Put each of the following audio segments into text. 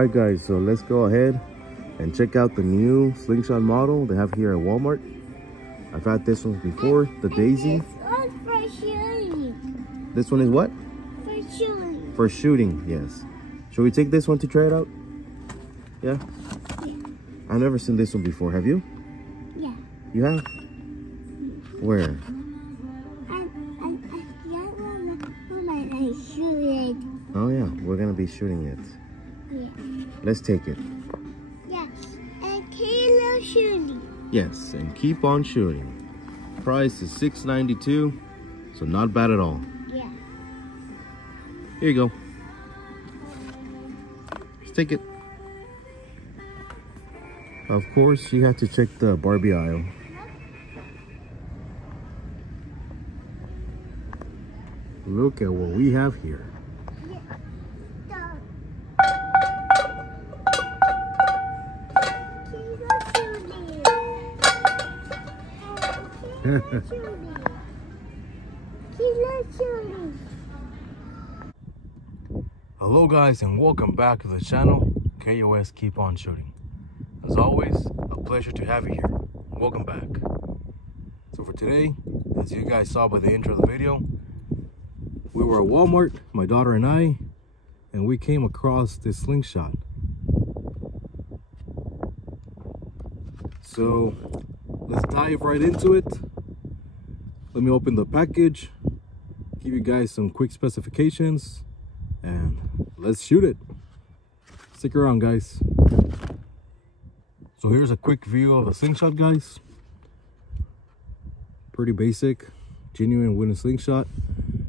Alright guys, so let's go ahead and check out the new slingshot model they have here at Walmart. I've had this one before, the Daisy. This one's for shooting. This one is what? For shooting. For shooting, yes. Should we take this one to try it out? Yeah? I've never seen this one before, have you? Yeah. You have? Where? I shoot it. Oh yeah, we're gonna be shooting it. Yeah. Let's take it. Yeah. And keep shooting. Yes, and keep on shooting. Price is $6.92, so not bad at all. Yeah. Here you go. Let's take it. Of course, you have to check the Barbie aisle. Look at what we have here. Hello guys, and welcome back to the channel. K.O.S. Keep on shooting. As always, a pleasure to have you here. Welcome back. So for today, as you guys saw by the intro of the video, we were at Walmart, my daughter and I, and we came across this slingshot. So let's dive right into it. Let me open the package, give you guys some quick specifications, and let's shoot it. Stick around, guys. So here's a quick view of a slingshot, guys. Pretty basic, genuine wooden slingshot.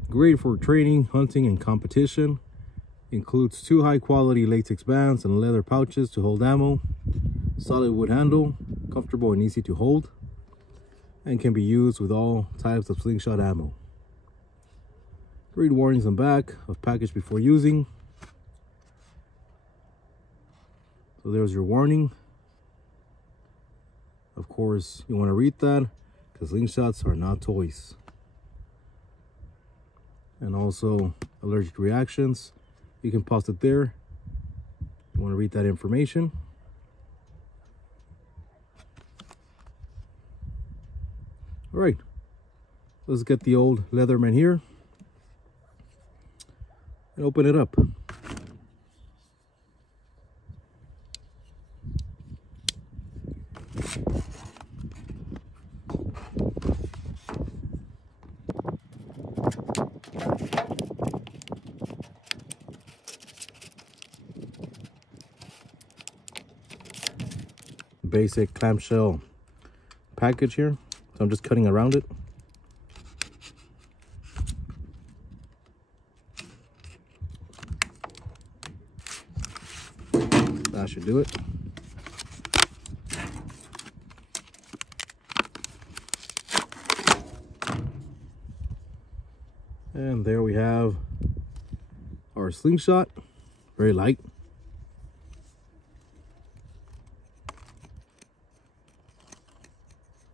Great for training, hunting, and competition. Includes 2 high-quality latex bands and leather pouches to hold ammo. Solid wood handle, comfortable and easy to hold, and can be used with all types of slingshot ammo. Read warnings on back of package before using. So there's your warning. Of course, you want to read that because slingshots are not toys. And also allergic reactions. You can pause it there. You want to read that information. All right, let's get the old Leatherman here and open it up. Basic clamshell package here. So I'm just cutting around it. That should do it. And there we have our slingshot. Very light.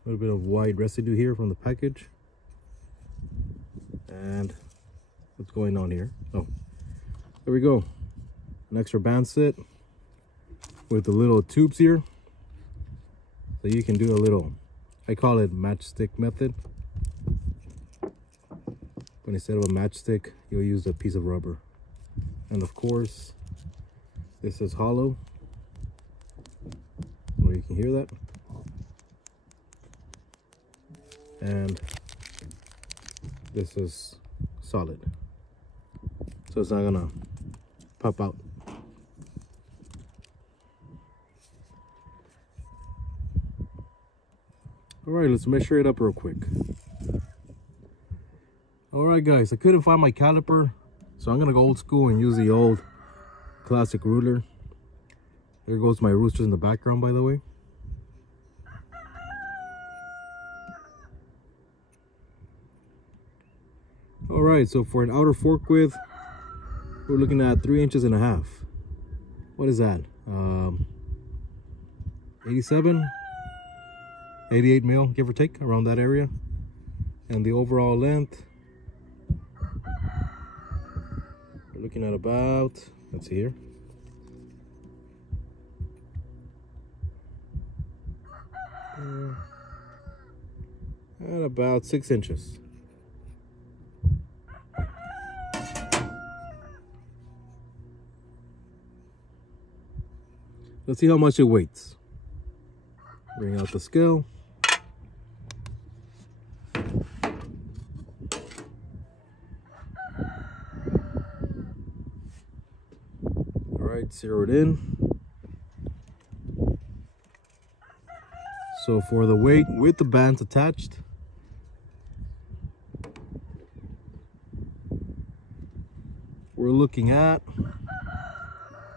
A little bit of white residue here from the package. And what's going on here? Oh, there we go. An extra band set with the little tubes here. So you can do a little, I call it matchstick method. But instead of a matchstick, you'll use a piece of rubber. And of course, this is hollow. Well, you can hear that. And this is solid, so it's not gonna pop out. All right, let's measure it up real quick. All right guys, I couldn't find my caliper, so I'm gonna go old school and use the old classic ruler. There goes my roosters in the background, by the way. All right, so for an outer fork width, we're looking at 3.5 inches. What is that? 87, 88 mil, give or take, around that area. And the overall length, we're looking at about, let's see here, At about 6 inches. Let's see how much it weighs. Bring out the scale. All right, zero it in. So for the weight with the bands attached, we're looking at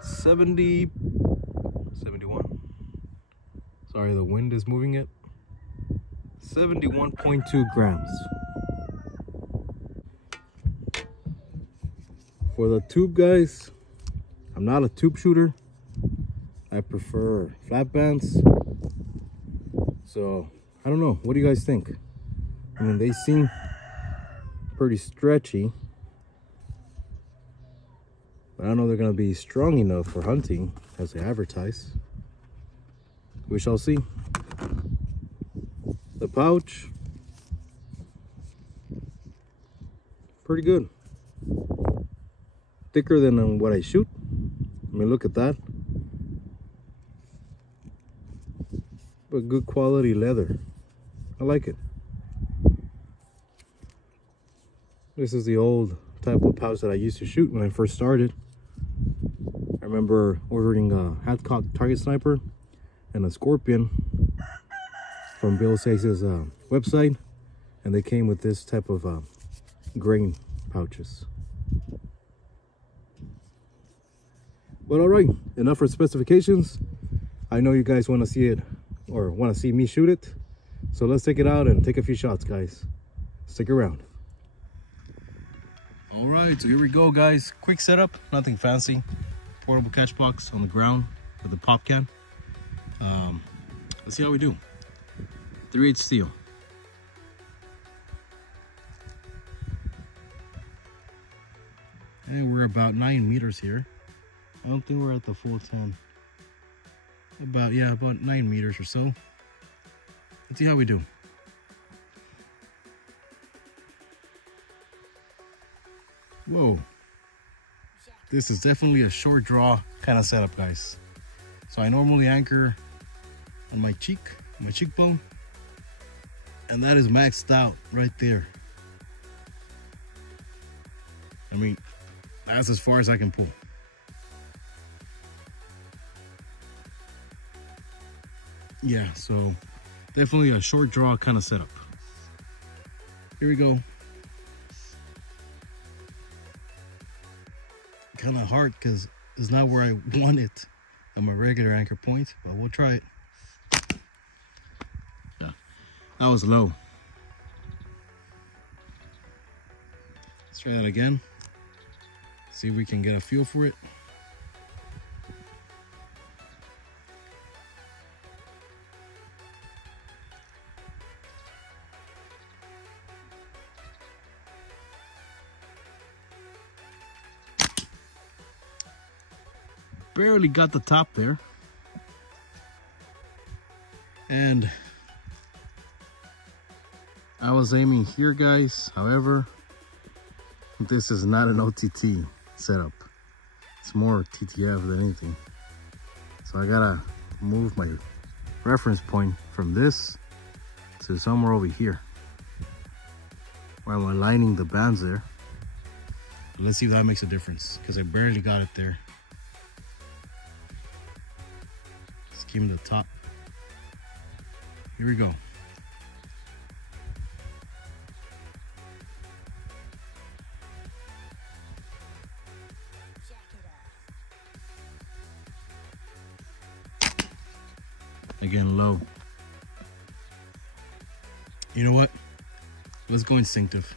71. Sorry, the wind is moving it. 71.2 grams. For the tube, guys, I'm not a tube shooter. I prefer flat bands. So, I don't know. What do you guys think? I mean, they seem pretty stretchy. But I don't know if they're going to be strong enough for hunting as they advertise. We shall see. The pouch, pretty good. Thicker than what I shoot. I mean, look at that. But good quality leather. I like it. This is the old type of pouch that I used to shoot when I first started. I remember ordering a half-cock target sniper and a scorpion from Bill Sace's website, and they came with this type of grain pouches. But all right, enough for specifications. I know you guys want to see it, or want to see me shoot it, so let's take it out and take a few shots, guys. Stick around. All right, so here we go, guys. Quick setup, nothing fancy. Portable catch box on the ground with a pop can. Let's see how we do. 3/8 steel. And we're about 9 meters here. I don't think we're at the full 10. About 9 meters or so. Let's see how we do. Whoa. This is definitely a short draw kind of setup, guys. So I normally anchor on my cheekbone. And that is maxed out right there. I mean, that's as far as I can pull. Yeah, so definitely a short draw kind of setup. Here we go. Kind of hard because it's not where I want it on my regular anchor point, but we'll try it. Yeah, that was low. Let's try that again. See if we can get a feel for it. Barely got the top there. And I was aiming here, guys. However, this is not an OTT setup. It's more TTF than anything. So I gotta move my reference point from this to somewhere over here while I'm aligning the bands there. Let's see if that makes a difference, because I barely got it there. Skim the top. Here we go. Again, low. You know what? Let's go instinctive.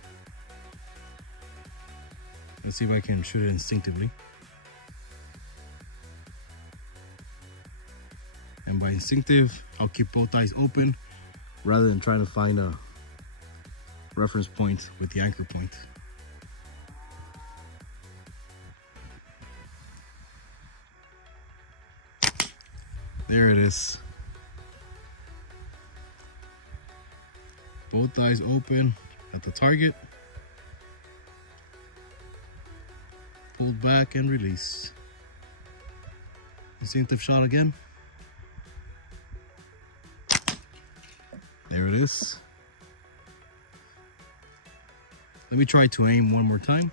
Let's see if I can shoot it instinctively. And by instinctive, I'll keep both eyes open rather than trying to find a reference point with the anchor point. There it is. Both eyes open at the target. Pulled back and release. Instinctive shot again. There it is. Let me try to aim one more time.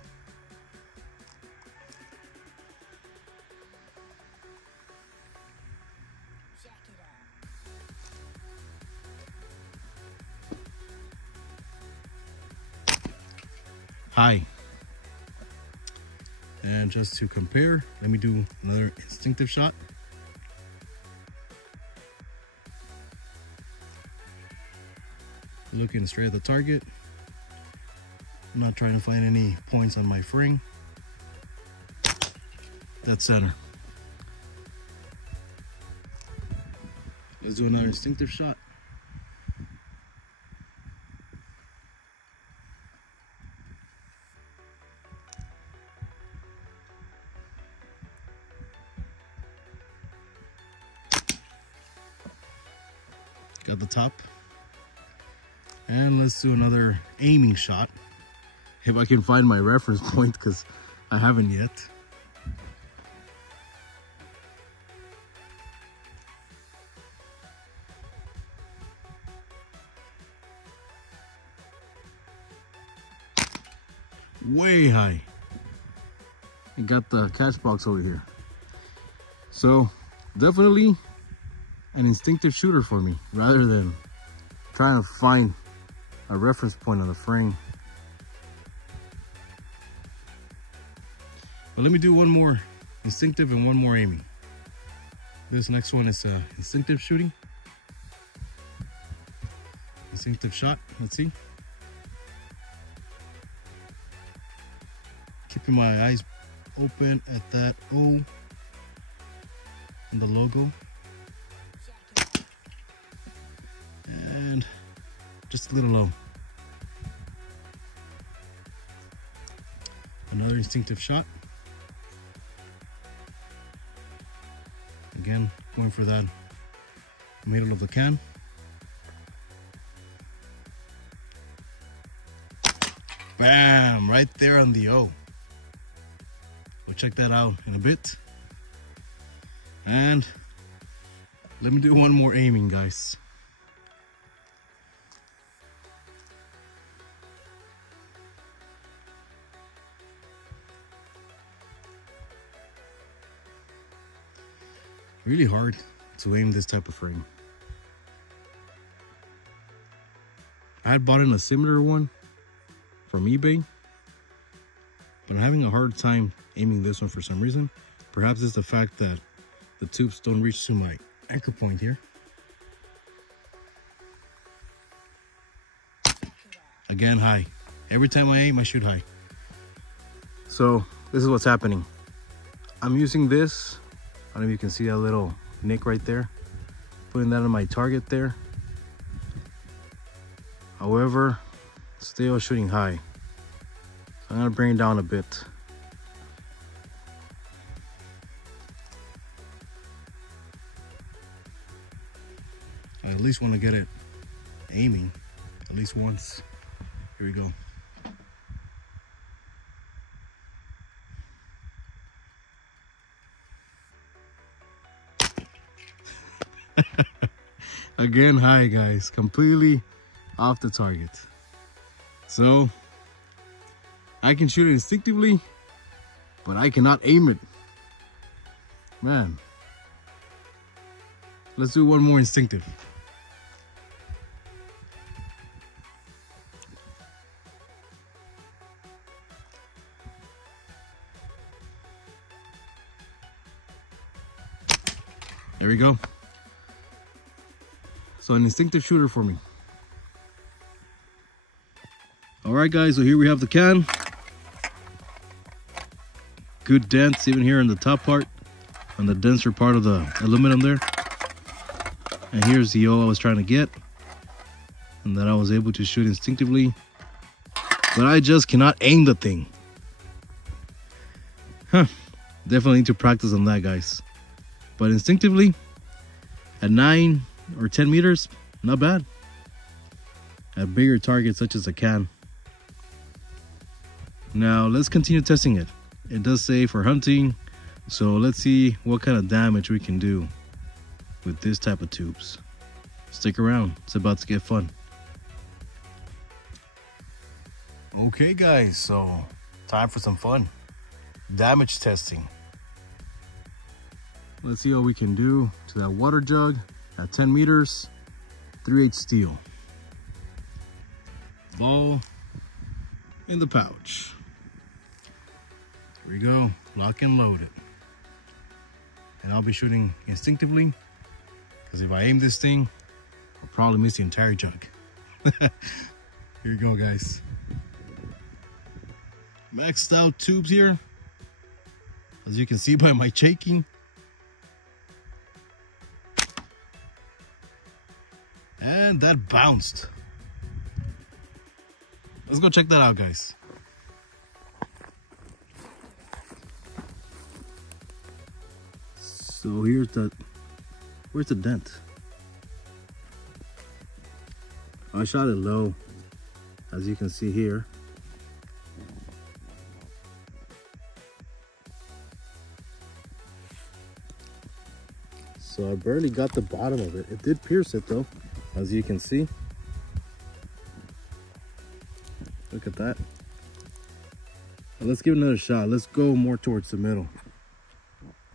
High. And just to compare, let me do another instinctive shot. Looking straight at the target. I'm not trying to find any points on my frame. That's center. Let's do another instinctive shot. Got the top. And let's do another aiming shot. If I can find my reference point, because I haven't yet. Way high. I got the catch box over here. So definitely an instinctive shooter for me, rather than trying to find a reference point on the frame. But let me do one more instinctive and one more aiming. This next one is instinctive shooting. Instinctive shot, let's see. Keeping my eyes open at that O and the logo. And just a little low. Another instinctive shot. Again, going for that middle of the can. Bam! Right there on the O. We'll check that out in a bit. And let me do one more aiming, guys. Really hard to aim this type of frame. I had bought in a similar one from eBay, but I'm having a hard time aiming this one for some reason. Perhaps it's the fact that the tubes don't reach to my anchor point here. Again, high. Every time I aim, I shoot high. So this is what's happening. I'm using this. I don't know if you can see that little nick right there. Putting that on my target there. However, still shooting high. So I'm gonna bring it down a bit. I at least want to get it aiming at least once. Here we go. Again, high, guys, completely off the target. So I can shoot it instinctively, but I cannot aim it. Man, let's do one more instinctive. There we go. So an instinctive shooter for me. All right, guys, so here we have the can. Good dents even here in the top part, on the denser part of the aluminum there. And here's the O I was trying to get, and that I was able to shoot instinctively, but I just cannot aim the thing. Definitely need to practice on that, guys. But instinctively, at 9 or 10 meters, not bad. at bigger targets such as a can. Now let's continue testing it. It does say for hunting, so let's see what kind of damage we can do with this type of tubes. Stick around, it's about to get fun. Okay guys, so time for some fun. Damage testing. Let's see what we can do to that water jug at 10 meters, 3/8 steel. Ball in the pouch. Here we go, lock and load it. And I'll be shooting instinctively, because if I aim this thing, I'll probably miss the entire jug. Here you go, guys. Maxed out tubes here, as you can see by my shaking. And that bounced. Let's go check that out, guys. So where's the dent? I shot it low, as you can see here. So I barely got the bottom of it. It did pierce it though, as you can see. Look at that. Well, let's give it another shot. Let's go more towards the middle.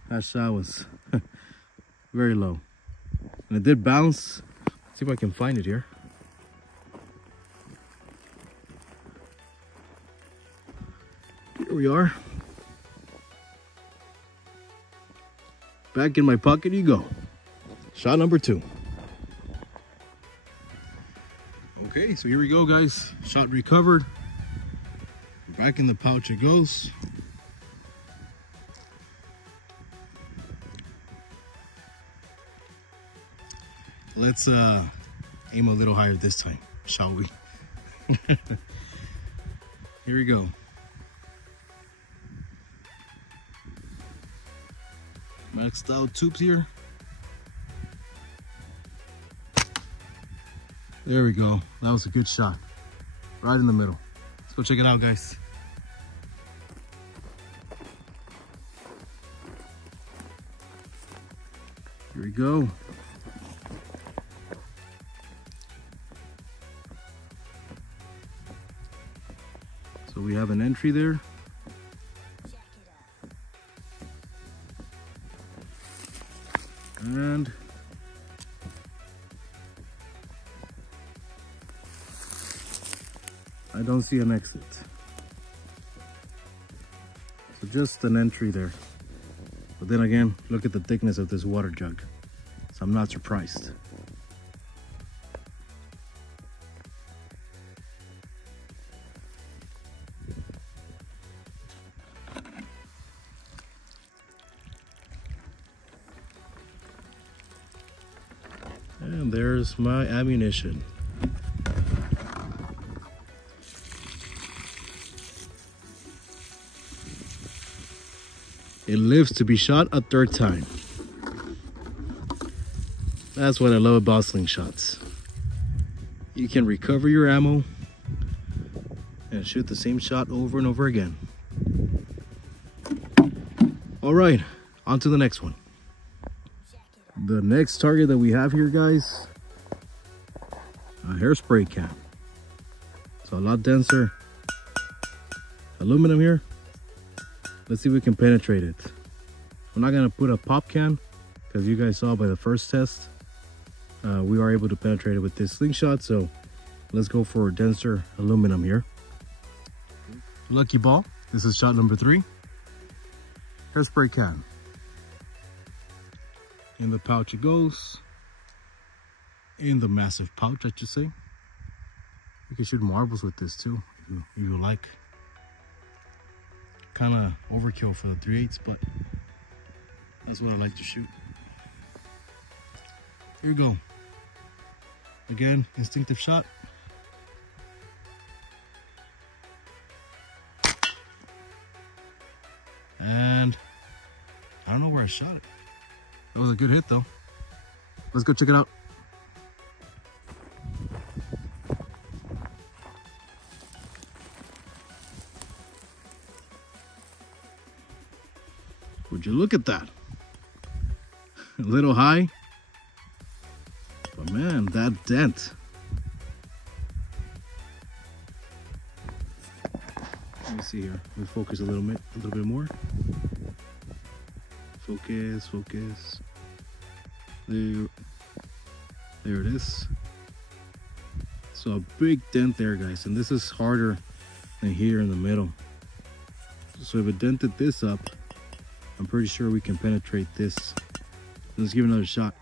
That shot was very low. And it did bounce. Let's see if I can find it here. Here we are. Back in my pocket you go. Shot number 2. Okay, so here we go, guys. Shot recovered. Back in the pouch it goes. Let's aim a little higher this time, shall we? Here we go. Maxed out tubes here. There we go. That was a good shot. Right in the middle. Let's go check it out, guys. Here we go. So we have an entry there. And I don't see an exit. So just an entry there. But then again, look at the thickness of this water jug. So I'm not surprised. And there's my ammunition. It lives to be shot a 3rd time. That's what I love about slingshots. You can recover your ammo and shoot the same shot over and over again. All right, on to the next one. The next target that we have here, guys, a hairspray can. So a lot denser aluminum here. Let's see if we can penetrate it. I'm not gonna put a pop can, because you guys saw by the first test, we are able to penetrate it with this slingshot. So let's go for denser aluminum here. Lucky ball. This is shot number 3. Hairspray can. In the pouch it goes. In the massive pouch, I should say. You can shoot marbles with this too, if you like. Kind of overkill for the 3/8, but that's what I like to shoot. Here we go. Again, instinctive shot. And I don't know where I shot it. It was a good hit though. Let's go check it out. Would you look at that? A little high, but man, that dent. Let me see here. Let me focus a little bit more. Focus, focus. There it is. So a big dent there, guys, and this is harder than here in the middle. So if it dented this up, I'm pretty sure we can penetrate this. Let's give it another shot.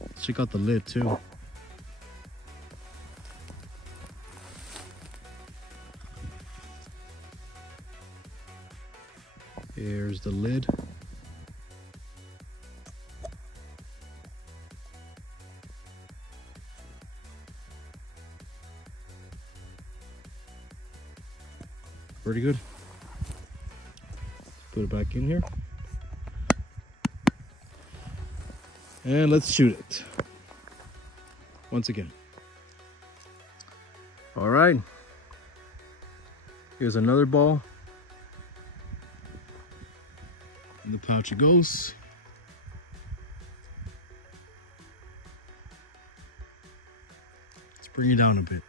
Let's check out the lid too. Here's the lid. Pretty good. Put it back in here. And let's shoot it. Once again. All right. Here's another ball. In the pouch it goes. Let's bring it down a bit.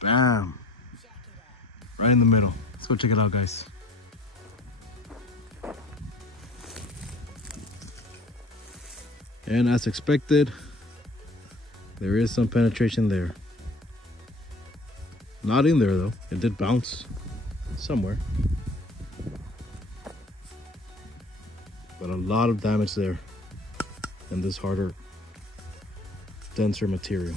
Bam. Right in the middle. Let's go check it out, guys. And as expected, there is some penetration there. Not in there though. It did bounce somewhere. But a lot of damage there in this harder, denser material.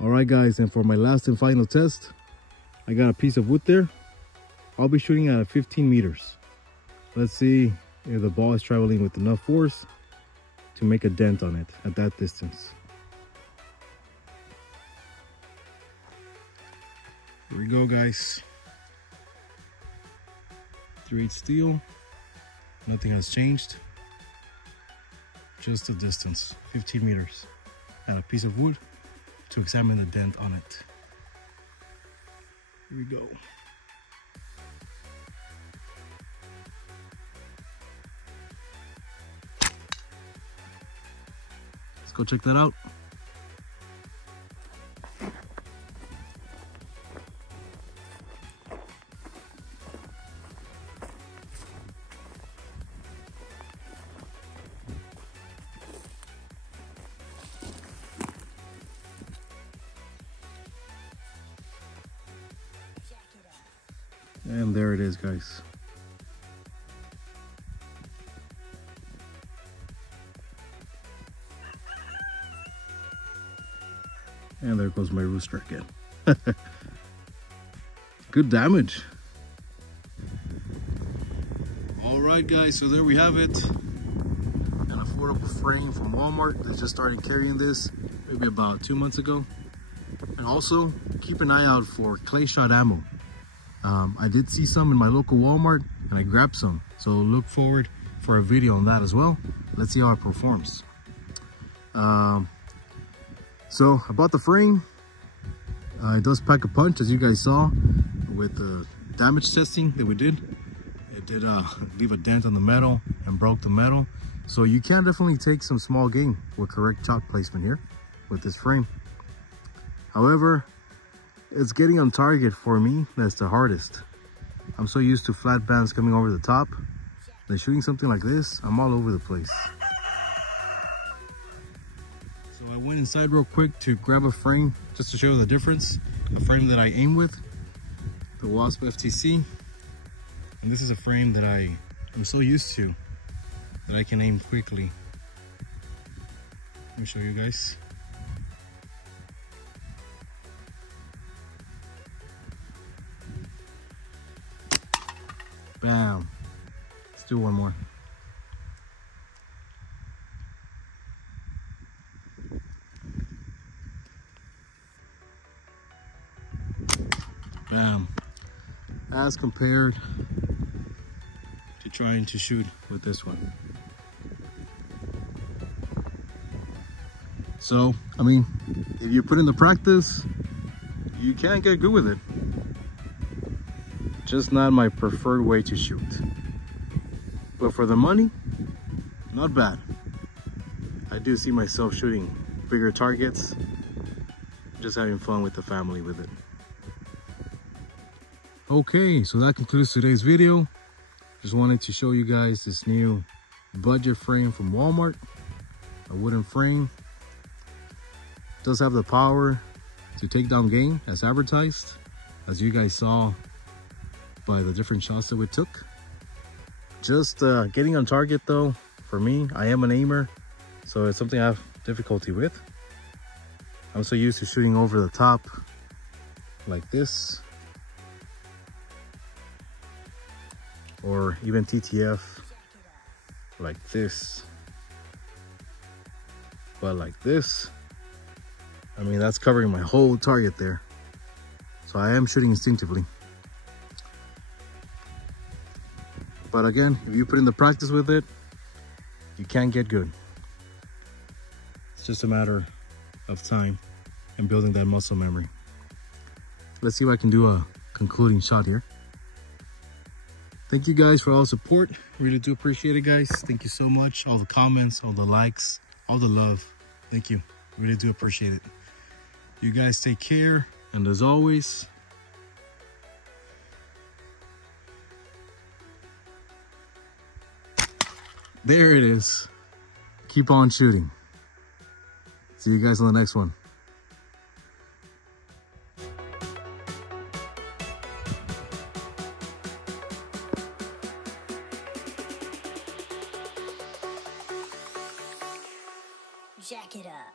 Alright guys, and for my last and final test, I got a piece of wood there. I'll be shooting at 15 meters. Let's see if the ball is traveling with enough force to make a dent on it at that distance. Here we go, guys. 3/8 steel. Nothing has changed. Just the distance, 15 meters. Got a piece of wood to examine the dent on it. Here we go. Let's go check that out. And there it is, guys. And there goes my rooster again. Good damage. All right, guys, so there we have it. An affordable frame from Walmart. They just started carrying this maybe about 2 months ago. And also, keep an eye out for clay shot ammo. I did see some in my local Walmart and I grabbed some. So look forward for a video on that as well. Let's see how it performs. So I bought the frame. It does pack a punch, as you guys saw with the damage testing that we did. It did leave a dent on the metal and broke the metal. So you can definitely take some small game with correct shot placement here with this frame. However, it's getting on target for me. That's the hardest. I'm so used to flat bands coming over the top. Then shooting something like this, I'm all over the place. So I went inside real quick to grab a frame just to show the difference. A frame that I aim with, the Wasp FTC. And this is a frame that I'm so used to that I can aim quickly. Let me show you guys. Bam. Let's do one more. Bam. As compared to trying to shoot with this one. So, I mean, if you put in the practice, you can get good with it. Just not my preferred way to shoot. But for the money, not bad. I do see myself shooting bigger targets, just having fun with the family with it. Okay, so that concludes today's video. Just wanted to show you guys this new budget frame from Walmart. A wooden frame. Does have the power to take down game as advertised, as you guys saw by the different shots that we took. Just getting on target though, for me, I am an aimer, so it's something I have difficulty with. I'm so used to shooting over the top like this, or even TTF like this, but like this, I mean, that's covering my whole target there. So I am shooting instinctively. But again, if you put in the practice with it, you can get good. It's just a matter of time and building that muscle memory. Let's see if I can do a concluding shot here. Thank you guys for all the support. Really do appreciate it, guys. Thank you so much. All the comments, all the likes, all the love. Thank you. Really do appreciate it. You guys take care. And as always, there it is. Keep on shooting. See you guys on the next one. Jack it up.